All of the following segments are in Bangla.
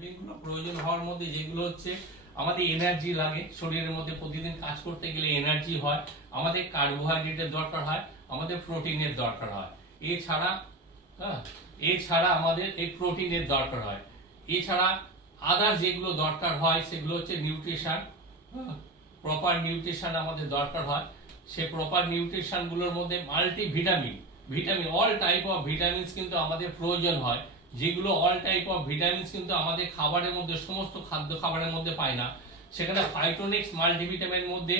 ভিটামিনগুলো প্রয়োজন হওয়ার মধ্যে যেগুলো হচ্ছে আমাদের এনার্জি লাগে, শরীরের মধ্যে প্রতিদিন কাজ করতে গেলে এনার্জি হয়, আমাদের কার্বোহাইড্রেটের দরকার হয়, আমাদের প্রোটিনের দরকার হয়, এছাড়া আমাদের এই প্রোটিনের দরকার হয়, এছাড়া আদার যেগুলো দরকার হয় সেগুলো হচ্ছে নিউট্রিশন, প্রপার নিউট্রিশন আমাদের দরকার হয়। সে প্রপার নিউট্রিশন গুলোর মধ্যে multivitamin, all type of vitamins কিন্তু আমাদের প্রয়োজন হয়, যেগুলো অল টাইপ অফ ভিটামিনস কিন্তু আমাদের খাবারের মধ্যে, সমস্ত খাদ্য খাবারের মধ্যে পাই না। সেখানে ফাইটোনেক্স মাল্টিভিটামিনের মধ্যে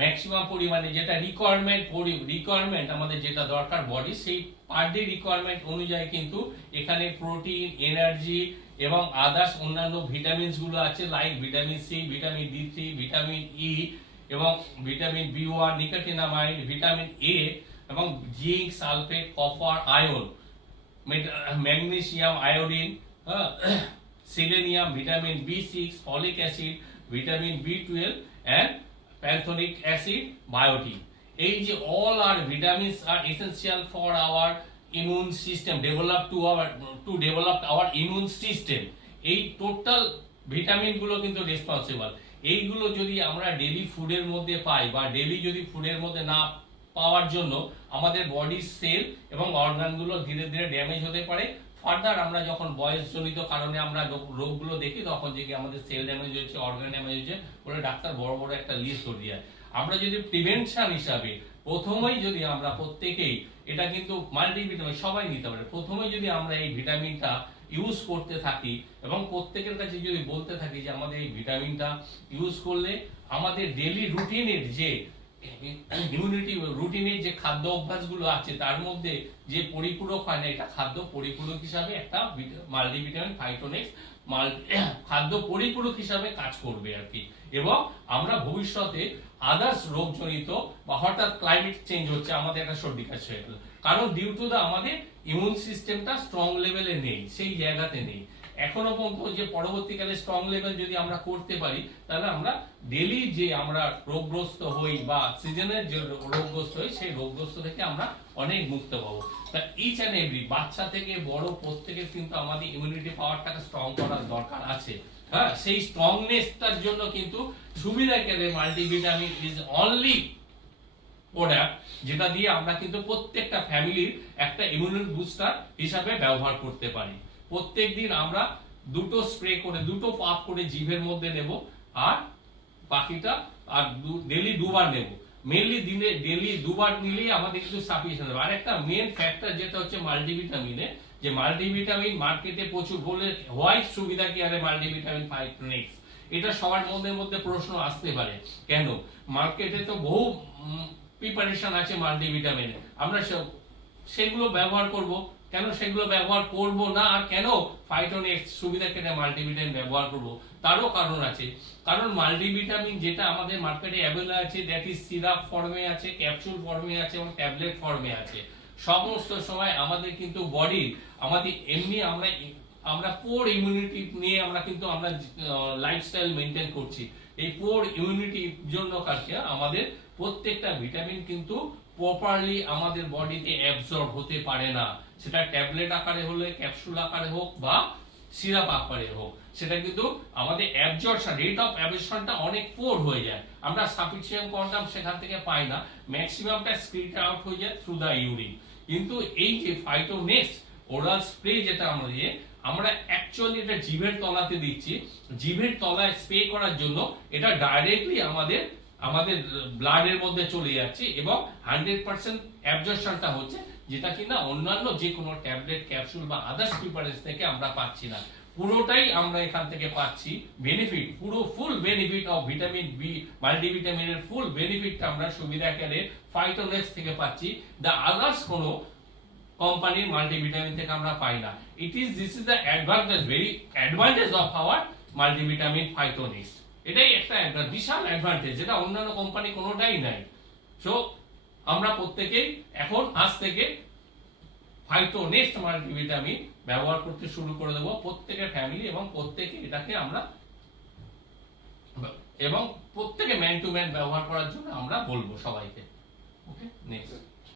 ম্যাক্সিমাম পরিমাণে যেটা রিকোয়ারমেন্ট আমাদের যেটা দরকার বডি, সেই পার ডে রিকোয়ারমেন্ট অনুযায়ী কিন্তু এখানে প্রোটিন, এনার্জি এবং আদার্স অন্যান্য ভিটামিনস গুলো আছে, like vitamin C, vitamin D3, vitamin E এবং vitamin B one, nicotinamide, vitamin A এবং zinc, sulphate, copper, iron, magnesium, iodine, selenium, vitamin বি6, folic acid, vitamin বি12 and pantothenic acid, biotin. এই যে all our vitamins are essential for our immune system, to develop our immune system. এই টোটাল ভিটামিন গুলো কিন্তু রেসপন্সিবল। এইগুলো যদি আমরা ডেইলি ফুডের মধ্যে পাই বা ডেইলি যদি ফুডের মধ্যে না পাওয়ার জন্য আমাদের বডির সেল এবং অর্গানগুলো ধীরে ধীরে ড্যামেজ হতে পারে। ফার্দার আমরা যখন বয়সজনিত কারণে আমরা রোগগুলো দেখি তখন যে আমাদের সেল ড্যামেজ হয়েছে, অর্গান ড্যামেজ হয়েছে বলে ডাক্তার বড় বড় একটা লিস্ট করে দেয়। আমরা যদি প্রিভেনশন হিসাবে প্রথমেই যদি আমরা প্রত্যেকেই, এটা কিন্তু মাল্টিভিটামিন সবাই নিতে পারে, প্রথমেই যদি আমরা এই ভিটামিনটা ইউজ করতে থাকি এবং প্রত্যেকের কাছে যদি বলতে থাকি যে আমাদের এই ভিটামিনটা ইউজ করলে আমাদের ডেইলি রুটিনের যে ইমিউনিটি রুটিনের যে খাদ্য অভ্যাসগুলো আছে তার মধ্যে যে পরিপূরক হয় না, এটা খাদ্য পরিপূরক হিসাবে একটা মাল্টিভিটামিন ফাইটোনেক্স খাদ্য পরিপূরক হিসাবে কাজ করবে আর কি। এবং আমরা ভবিষ্যতে আদার্স রোগজনিত বা হঠাৎ ক্লাইমেট চেঞ্জ হচ্ছে, আমাদের একটা সর্দি কাশি হয়ে গেল, কারণ ডিউ টু দা আমাদের ইমিউন সিস্টেমটা স্ট্রং লেভেলে নেই, সেই জায়গাতে নেই এখনো পর্যন্ত। যে পরবর্তীকালে স্ট্রং লেভেল যদি আমরা করতে পারি তাহলে আমরা ডেইলি যে আমরা রোগগ্রস্ত হই বা সিজনের যে রোগগ্রস্ত হই সেই রোগগ্রস্ত থেকে আমরা অনেক মুক্ত পাবো। তা ইচ অ্যান্ড এভরি বাচ্চা থেকে বড় প্রত্যেকের কিন্তু আমাদের ইমিউনিটি পাওয়ারটাকে স্ট্রং করার দরকার আছে। হ্যাঁ, সেই স্ট্রংনেসটার জন্য কিন্তু সুবিধা কেড়ে মাল্টিভিটামিন ইজ অনলি প্রোডাক্ট যেটা দিয়ে আমরা কিন্তু প্রত্যেকটা ফ্যামিলির একটা ইমিউনিটি বুস্টার হিসাবে ব্যবহার করতে পারি। প্রত্যেকদিন আমরা দুটো স্প্রে করে, দুটো পাপ করে জিভের মধ্যে নেব, আর বাকিটা আর ডেইলি দুবার নেব। মেইনলি দিনে ডেইলি দুবার নিলেই আমাদের কিন্তু সাফিসিয়েন্ট হবে। আর একটা মেইন ফ্যাক্টর যেটা হচ্ছে মাল্টিভিটামিনে, যে মাল্টিভিটামিন মার্কেটে প্রচুর বলে হোয়াই সুবিধা কি আরে মাল্টিভিটামিন ফাইটোনেক্স, এটা সবার মধ্যে প্রশ্ন আসতে পারে কেন মার্কেটে তো বহু প্রিপারেশন আছে মাল্টিভিটামিনে, আমরা সেগুলো ব্যবহার করব, কেন সেগুলো ব্যবহার করব না, আর কেন ফাইটোনেক্স সুবিধা কেন মাল্টিভিটামিন ব্যবহার করব, তারও কারণ আছে। কারণ মাল্টিভিটামিন যেটা আমাদের মার্কেটে অ্যাভেলেবল আছে, দ্যাট ইজ সিরাপ ফর্মে আছে, ক্যাপসুল ফর্মে আছে এবং ট্যাবলেট ফর্মে আছে। সমস্ত সময় আমাদের কিন্তু বডির আমাদের এমনি আমরা পোর ইমিউনিটি নিয়ে আমরা কিন্তু আমরা লাইফস্টাইল মেনটেন করছি। এই পোর ইমিউনিটির জন্য কাছে আমাদের প্রত্যেকটা ভিটামিন কিন্তু প্রপারলি আমাদের বডিতে অ্যাবজর্ব হতে পারে না, সেটা ট্যাবলেট আকারে হলে, ক্যাপসুল আকারে হোক বা সিরাপ আকারে হোক, সেটা কিন্তু আমাদের অ্যাবজর্পশন, রেট অফ অ্যাবজর্পশনটা অনেক পোর হয়ে যায়। আমরা সাফিসিয়েন্ট কোয়ান্টাম সেখান থেকে পাই না, ম্যাক্সিমামটা স্ক্রিট আউট হয়ে যায় থ্রু দা ইউরিন। কিন্তু এই যে ফাইটোনেক্স ওরাল স্প্রে যেটা আমরা অ্যাকচুয়ালি এটা জিভের তলাতে দিচ্ছি, জিভের তলায় স্প্রে করার জন্য এটা ডাইরেক্টলি আমাদের ব্লাডের মধ্যে চলে যাচ্ছে এবং 100% অ্যাবজর্পশনটা হচ্ছে, যেটা কিনা অন্যান্য যে কোনো ট্যাবলেট, ক্যাপসুল বা আদার্স প্রিপারেশন থেকে আমরা পাচ্ছি না। পুরোটাই আমরা এখান থেকে পাচ্ছি বেনিফিট, পুরো ফুল বেনিফিট অফ ভিটামিন বি, মাল্টিভিটামিনের ফুল বেনিফিটটা আমরা সুবিধা করে ফাইটোনেক্স থেকে পাচ্ছি। দা আদার্স কোনো কোম্পানির মাল্টিভিটামিন থেকে আমরা পাই না। This is the advantage of our multivitamin Phytonex. এটাই একটা বিশাল অ্যাডভান্টেজ, যেটা অন্যান্য কোম্পানি কোনোটাই নাই। সো আমরা প্রত্যেকেই এখন আজ থেকে ফাইটোনেক্স মাল্টিভিটামিন ব্যবহার করতে শুরু করে দেবো, প্রত্যেকের ফ্যামিলি এবং প্রত্যেকে এটাকে আমরা এবং প্রত্যেকে ম্যান টু ম্যান ব্যবহার করার জন্য আমরা বলবো সবাইকে। ওকে, নেক্সট।